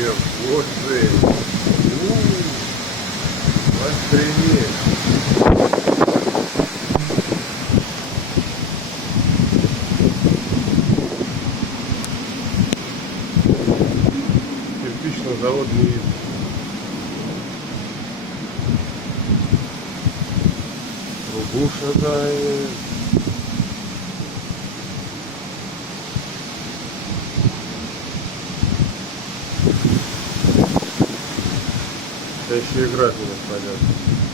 себе, боже. Охренеть. Кирпично-заводный вид. Трубу шатает. Это еще играть не пойдет.